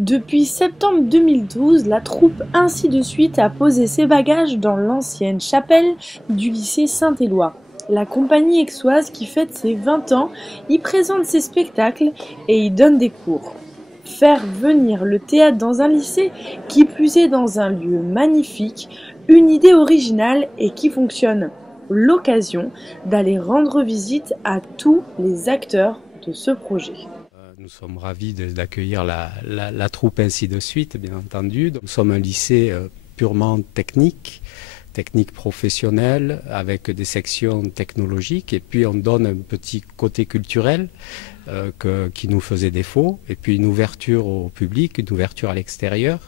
Depuis septembre 2012, la troupe Ainsi de suite a posé ses bagages dans l'ancienne chapelle du lycée Saint-Éloi. La compagnie aixoise qui fête ses 20 ans y présente ses spectacles et y donne des cours. Faire venir le théâtre dans un lycée, qui plus est dans un lieu magnifique, une idée originale et qui fonctionne. L'occasion d'aller rendre visite à tous les acteurs de ce projet. Nous sommes ravis d'accueillir la troupe Ainsi de suite, bien entendu. Nous sommes un lycée purement technique professionnelle, avec des sections technologiques, et puis on donne un petit côté culturel qui nous faisait défaut, et puis une ouverture au public, une ouverture à l'extérieur.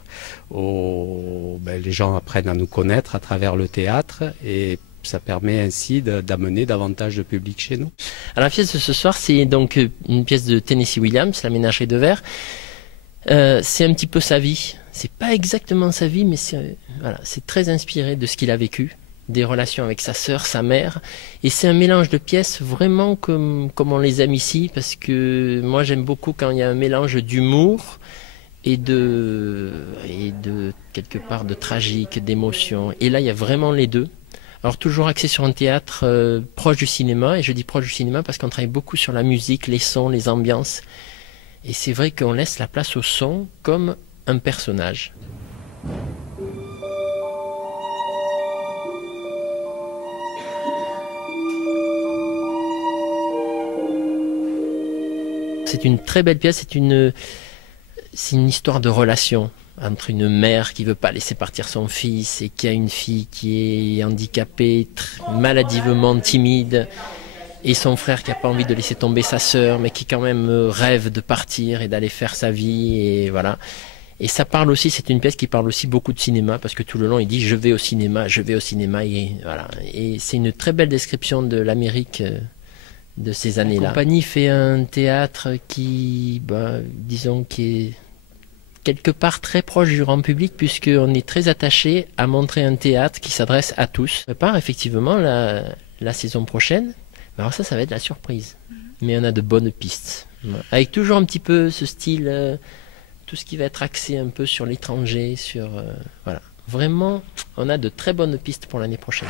Les gens apprennent à nous connaître à travers le théâtre, et ça permet ainsi d'amener davantage de public chez nous. Alors la pièce de ce soir, c'est donc une pièce de Tennessee Williams, La Ménagerie de verre. C'est un petit peu sa vie. C'est pas exactement sa vie, mais c'est très inspiré de ce qu'il a vécu, des relations avec sa sœur, sa mère. Et c'est un mélange de pièces vraiment comme on les aime ici, parce que moi j'aime beaucoup quand il y a un mélange d'humour et de quelque part de tragique, d'émotion. Et là, il y a vraiment les deux. Alors toujours axé sur un théâtre proche du cinéma, et je dis proche du cinéma parce qu'on travaille beaucoup sur la musique, les sons, les ambiances. Et c'est vrai qu'on laisse la place au son comme un personnage. C'est une très belle pièce, c'est une histoire de relation entre une mère qui veut pas laisser partir son fils et qui a une fille qui est handicapée, maladivement timide, et son frère qui n'a pas envie de laisser tomber sa sœur, mais qui quand même rêve de partir et d'aller faire sa vie, et voilà. Et ça parle aussi, c'est une pièce qui parle aussi beaucoup de cinéma, parce que tout le long il dit je vais au cinéma, et voilà. Et c'est une très belle description de l'Amérique de ces années-là. La compagnie fait un théâtre qui, disons, qui est quelque part très proche du grand public, puisqu'on est très attaché à montrer un théâtre qui s'adresse à tous. On prépare effectivement la saison prochaine. Alors ça va être la surprise. Mais on a de bonnes pistes. Avec toujours un petit peu ce style, tout ce qui va être axé un peu sur l'étranger, voilà. Vraiment, on a de très bonnes pistes pour l'année prochaine.